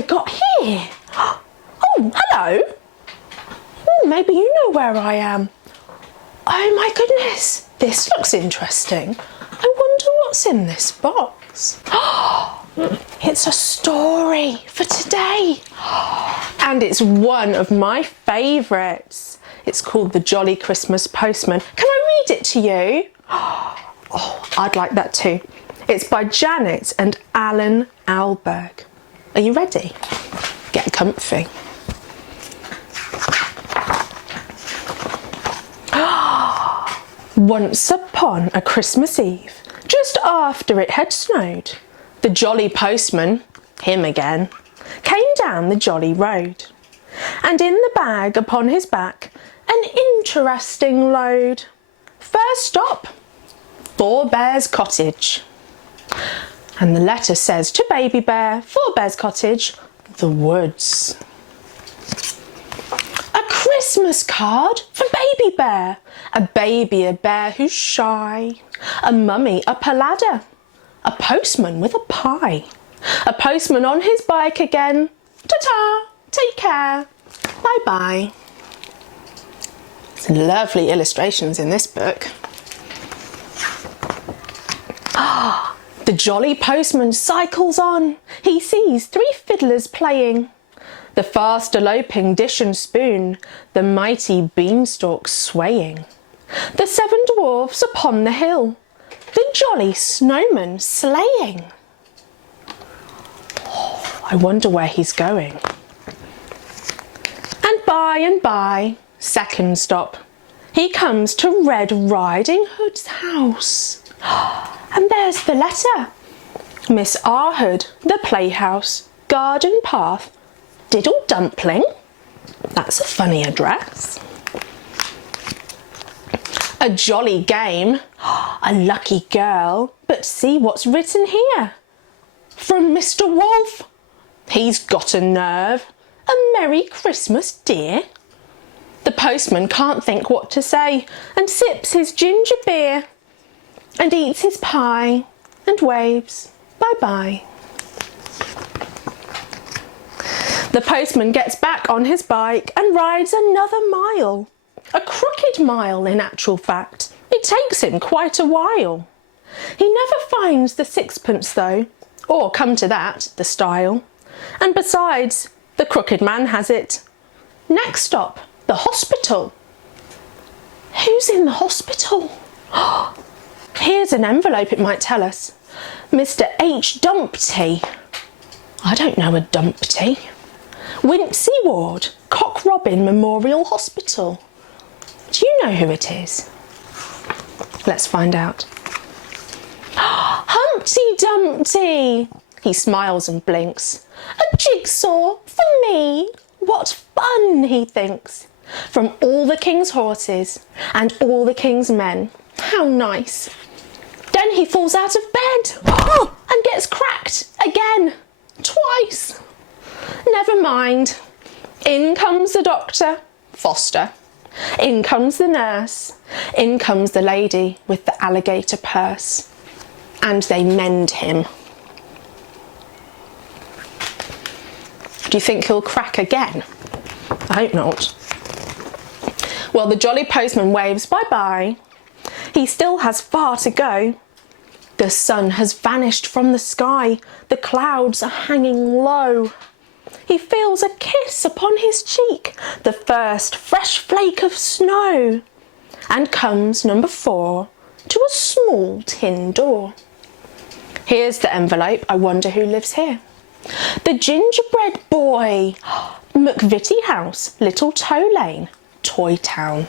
I got here? Oh, hello. Oh, maybe you know where I am. Oh my goodness, this looks interesting. I wonder what's in this box. It's a story for today. And it's one of my favourites. It's called The Jolly Christmas Postman. Can I read it to you? Oh, I'd like that too. It's by Janet and Alan Alberg. Are you ready? Get comfy. Once upon a Christmas Eve, just after it had snowed, the Jolly Postman, him again, came down the jolly road. And in the bag upon his back, an interesting load. First stop, 4 Bears Cottage. And the letter says to Baby Bear, 4 Bears Cottage, the woods. A Christmas card for Baby Bear. A baby, a bear who's shy. A mummy up a ladder. A postman with a pie. A postman on his bike again. Ta-ta, take care, bye-bye. Some lovely illustrations in this book. The Jolly Postman cycles on. He sees 3 fiddlers playing. The fast eloping dish and spoon, the mighty beanstalk swaying. The 7 dwarfs upon the hill, the jolly snowman sleighing. Oh, I wonder where he's going. And by, second stop, he comes to Red Riding Hood's house. And there's the letter. Miss R. Hood, the playhouse, garden path, Diddle Dumpling. That's a funny address. A jolly game, a lucky girl, but see what's written here. From Mr. Wolf, he's got a nerve, a Merry Christmas, dear. The postman can't think what to say and sips his ginger beer and eats his pie and waves bye-bye. The postman gets back on his bike and rides another mile. A crooked mile, in actual fact. It takes him quite a while. He never finds the 6pence though, or come to that, the style. And besides, the crooked man has it. Next stop, the hospital. Who's in the hospital? Here's an envelope, it might tell us. Mr. H. Dumpty. I don't know a Dumpty. Wincy Ward, Cock Robin Memorial Hospital. Do you know who it is? Let's find out. Humpty Dumpty! He smiles and blinks. A jigsaw for me! What fun, he thinks. From all the king's horses and all the king's men. How nice. Then he falls out of bed and gets cracked again, twice. Never mind. In comes the doctor, Foster. In comes the nurse. In comes the lady with the alligator purse. And they mend him. Do you think he'll crack again? I hope not. Well, the Jolly Postman waves bye-bye. He still has far to go. The sun has vanished from the sky. The clouds are hanging low. He feels a kiss upon his cheek, the first fresh flake of snow, and comes number 4 to a small tin door. Here's the envelope. I wonder who lives here. The Gingerbread Boy, McVitie House, Little Tow Lane, Toy Town.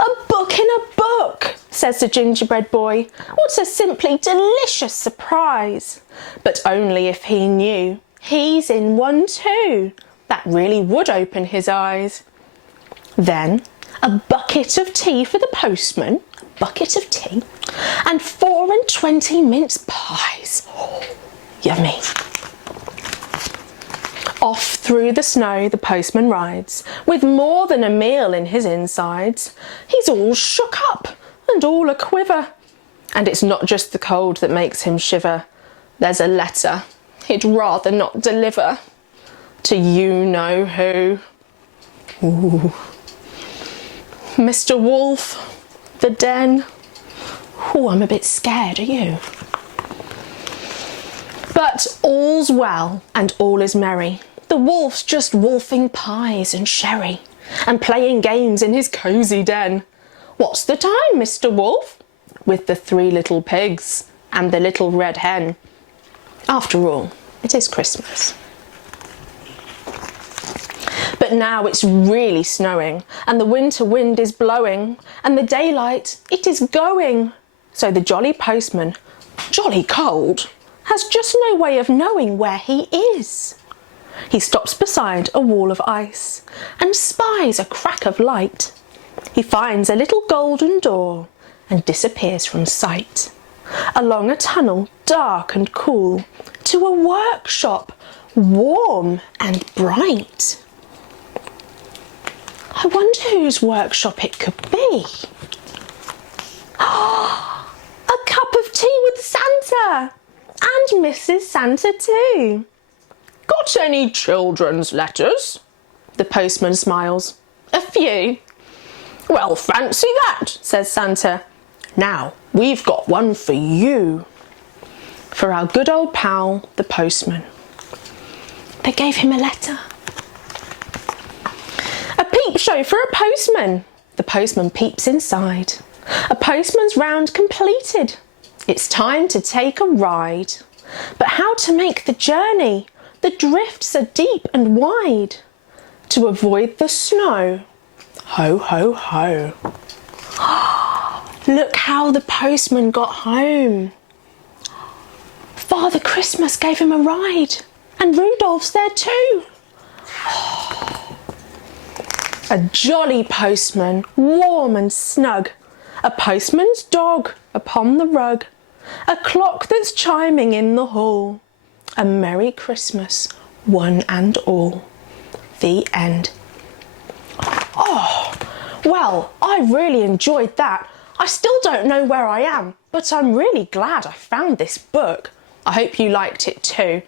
A book in a book, says the Gingerbread Boy. What a simply delicious surprise. But only if he knew he's in one too. That really would open his eyes. Then a bucket of tea for the postman, a bucket of tea, and 24 mince pies. Oh, yummy. Off through the snow the postman rides, with more than a meal in his insides. He's all shook up and all a-quiver. And it's not just the cold that makes him shiver. There's a letter he'd rather not deliver to you-know-who. Ooh. Mr. Wolf, the den. Ooh, I'm a bit scared, are you? But all's well and all is merry. The wolf's just wolfing pies and sherry and playing games in his cosy den. What's the time, Mr. Wolf? With the 3 little pigs and the little red hen. After all, it is Christmas. But now it's really snowing and the winter wind is blowing and the daylight, it is going. So the jolly postman, jolly cold, has just no way of knowing where he is. He stops beside a wall of ice and spies a crack of light. He finds a little golden door and disappears from sight. Along a tunnel dark and cool to a workshop warm and bright. I wonder whose workshop it could be. A cup of tea with Santa and Mrs. Santa too. Got any children's letters? The postman smiles. A few. Well, fancy that, says Santa. Now, we've got one for you. For our good old pal, the postman. They gave him a letter. A peep show for a postman. The postman peeps inside. A postman's round completed. It's time to take a ride. But how to make the journey? The drifts are deep and wide. To avoid the snow. Ho, ho, ho. Look how the postman got home. Father Christmas gave him a ride. And Rudolph's there too. A jolly postman, warm and snug. A postman's dog upon the rug. A clock that's chiming in the hall. A Merry Christmas, one and all. The end. Oh, well, I really enjoyed that. I still don't know where I am, but I'm really glad I found this book. I hope you liked it too.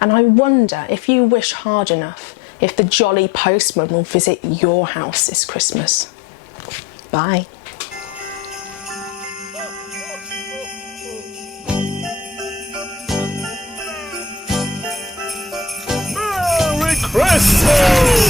And I wonder if you wish hard enough if the jolly postman will visit your house this Christmas. Bye. Merry Christmas!